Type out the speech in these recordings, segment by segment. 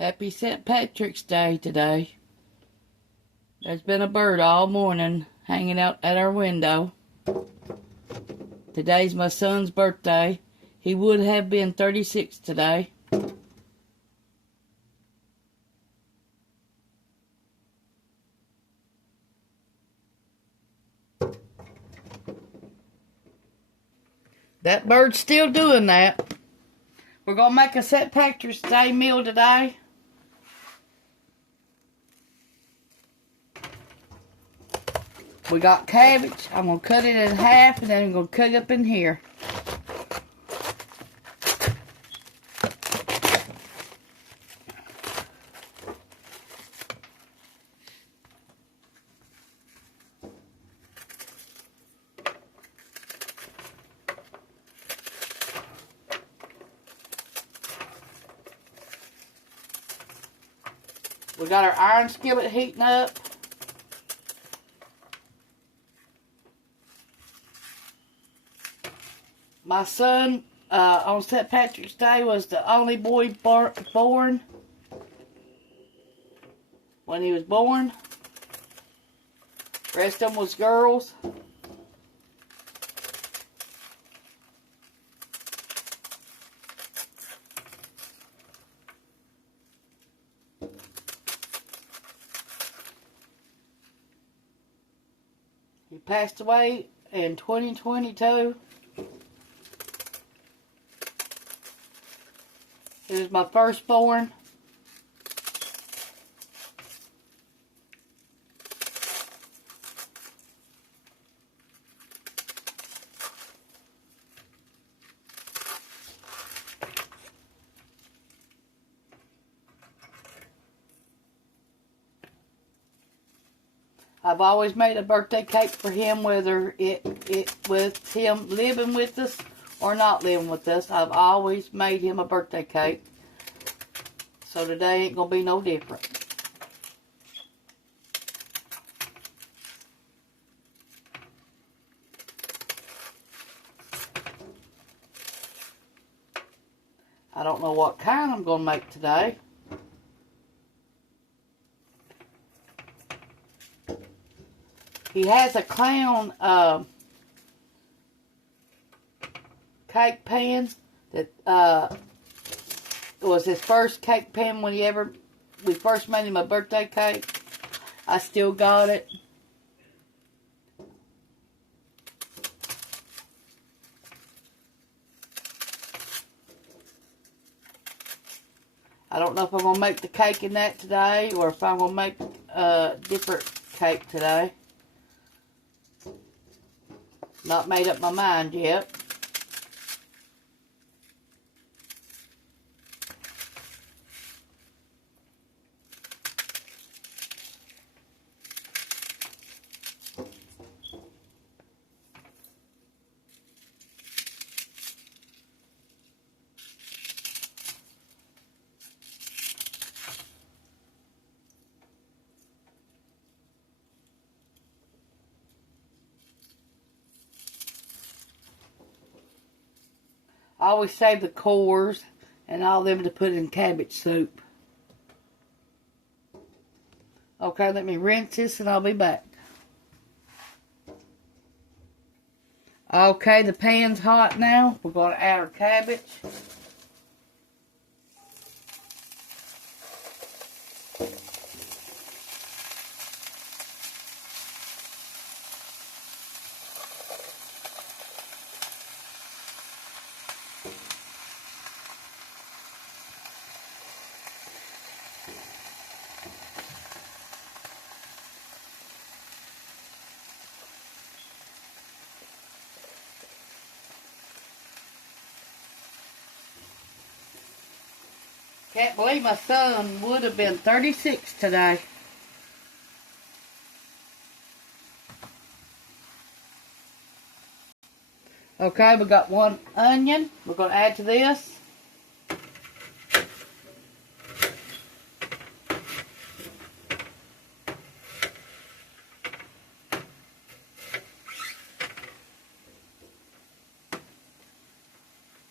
Happy St. Patrick's Day today. There's been a bird all morning hanging out at our window. Today's my son's birthday. He would have been 36 today. That bird's still doing that. We're going to make a St. Patrick's Day meal today. We got cabbage. I'm going to cut it in half and then I'm going to cut it up in here. We got our iron skillet heating up. My son, on St. Patrick's Day, was the only boy born when he was born. The rest of them was girls. He passed away in 2022. He was my firstborn. I've always made a birthday cake for him, whether it with him living with us or not living with us. I've always made him a birthday cake. So today ain't gonna be no different. I don't know what kind I'm gonna make today. He has a clown cake pan that was his first cake pan when we first made him a birthday cake. I still got it. I don't know if I'm going to make the cake in that today or if I'm going to make a different cake today. Not made up my mind yet. I always save the cores and all them to put in cabbage soup. Okay, let me rinse this and I'll be back. Okay, the pan's hot now. We're going to add our cabbage. Can't believe my son would have been 36 today. Okay, we got one onion. We're going to add to this.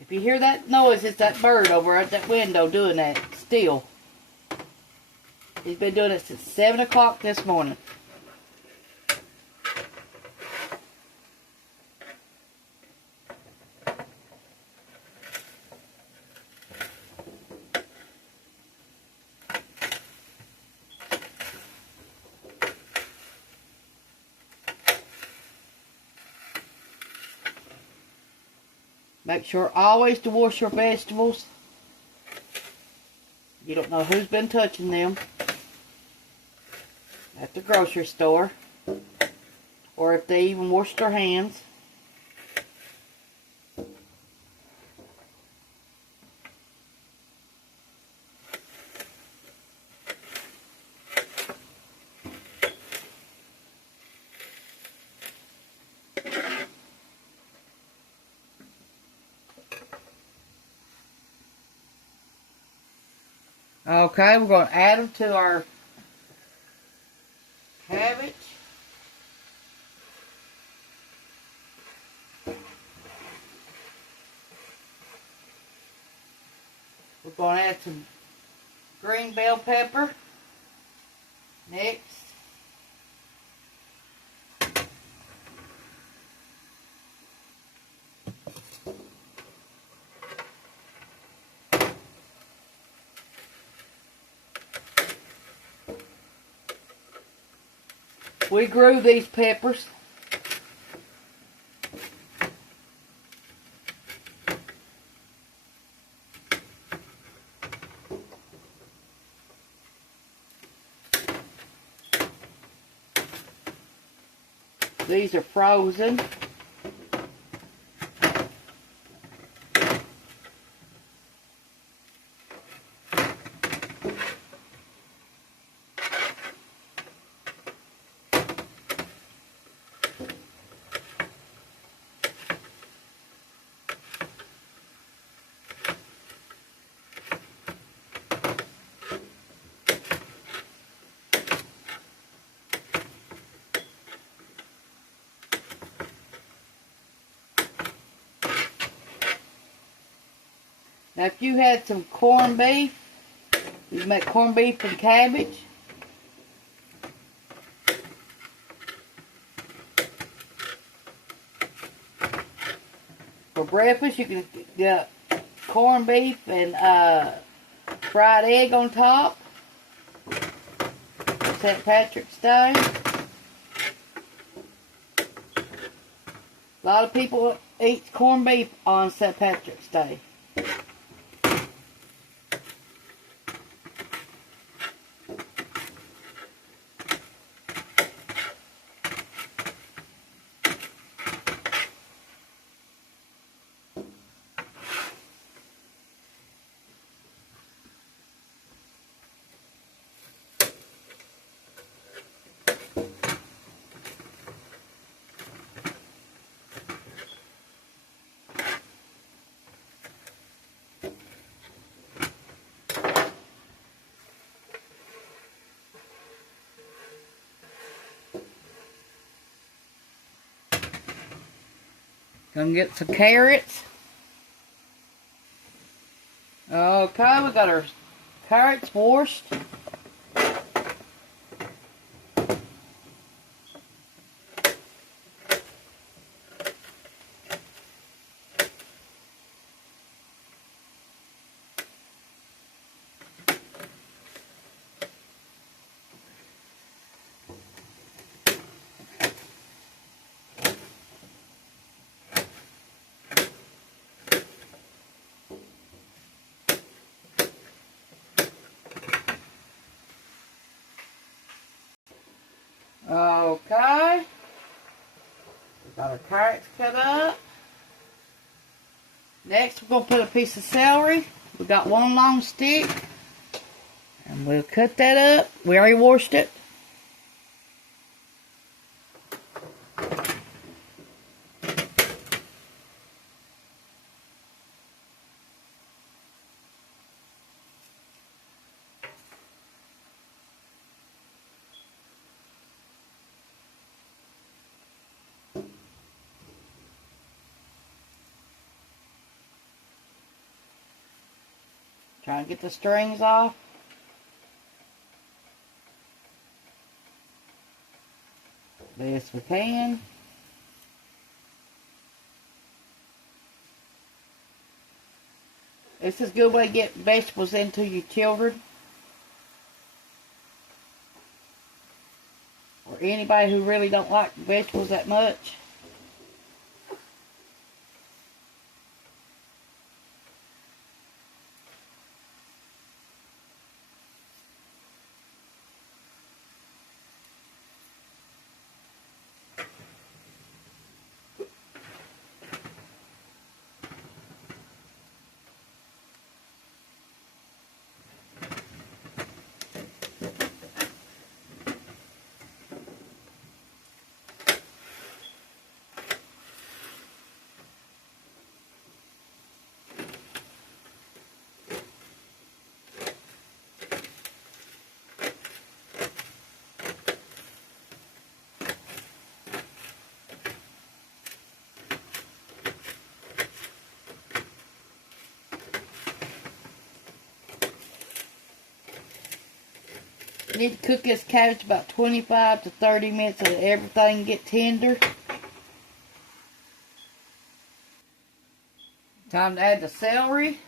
If you hear that noise, it's that bird over at that window doing that still. He's been doing it since 7 o'clock this morning. Make sure always to wash your vegetables. You don't know who's been touching them at the grocery store, or if they even washed their hands. Okay, we're going to add them to our cabbage. We're going to add some green bell pepper next. We grew these peppers. These are frozen. Now, if you had some corned beef, you make corned beef and cabbage. For breakfast, you can get corned beef and fried egg on top. St. Patrick's Day. A lot of people eat corned beef on St. Patrick's Day. Gonna get some carrots. Okay, we got our carrots washed. Okay. We got our carrots cut up. Next, we're going to put a piece of celery. We got one long stick. And we'll cut that up. We already washed it. Trying to get the strings off. best we can. This is a good way to get vegetables into your children. Or anybody who really don't like vegetables that much. You need to cook this cabbage about 25 to 30 minutes so that everything get tender. Time to add the celery.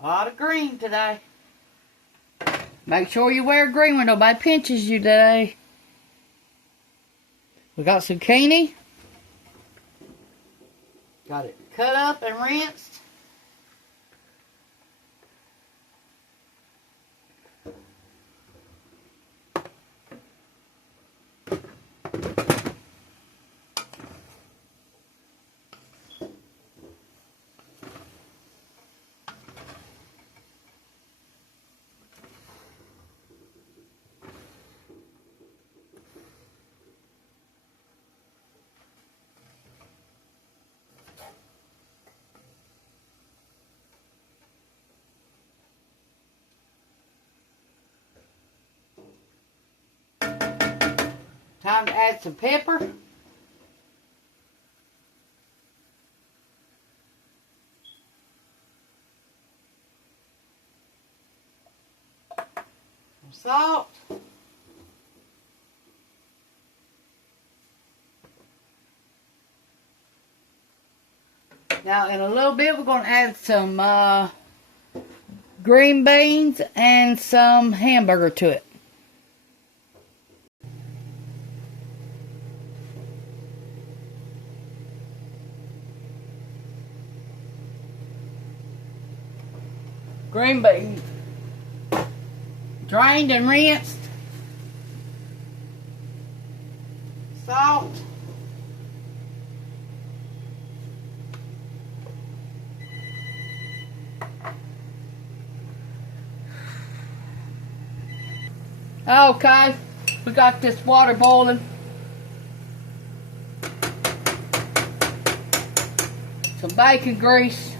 A lot of green today. Make sure you wear green when nobody pinches you today. We got zucchini. Got it cut up and rinsed. Time to add some pepper. Some salt. Now in a little bit we're going to add some green beans and some hamburger to it. Green beans, drained and rinsed. Salt. Okay, we got this water boiling. Some bacon grease.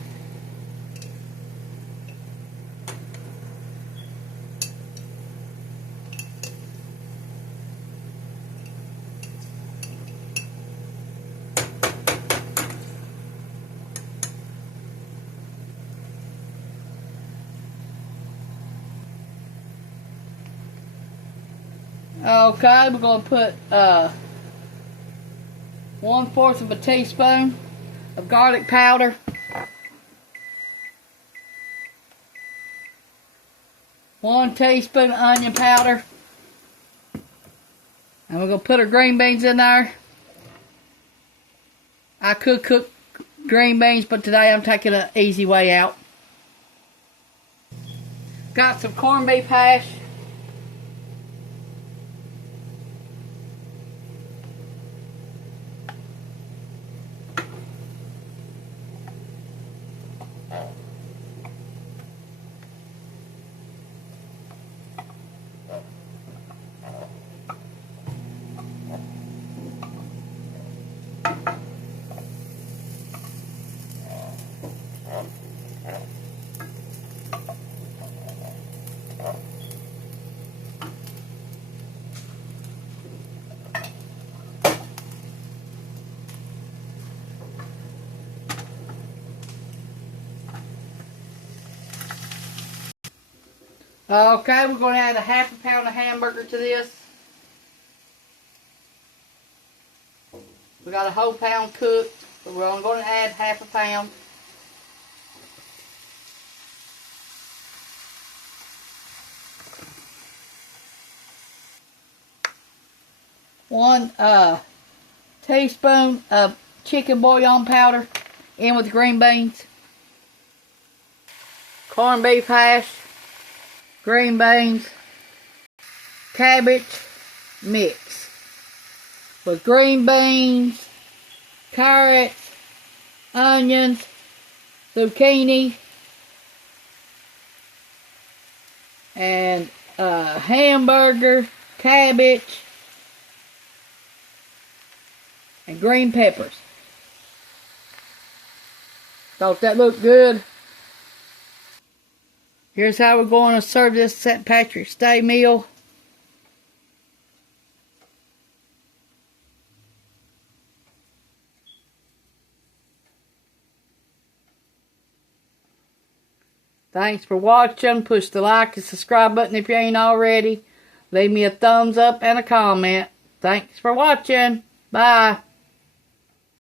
Okay, we're going to put 1/4 of a teaspoon of garlic powder. 1 teaspoon of onion powder. And we're going to put our green beans in there. I could cook green beans, but today I'm taking an easy way out. Got some corned beef hash. Okay, we're going to add a ½ pound of hamburger to this. We got a whole pound cooked, but we're only going to add ½ pound. One teaspoon of chicken bouillon powder in with the green beans. Corned beef hash, green beans, cabbage mix with green beans, carrots, onions, zucchini, and hamburger, cabbage, and green peppers. Thought that looked good. Here's how we're going to serve this St. Patrick's Day meal. Thanks for watching. Push the like and subscribe button if you ain't already. Leave me a thumbs up and a comment. Thanks for watching. Bye.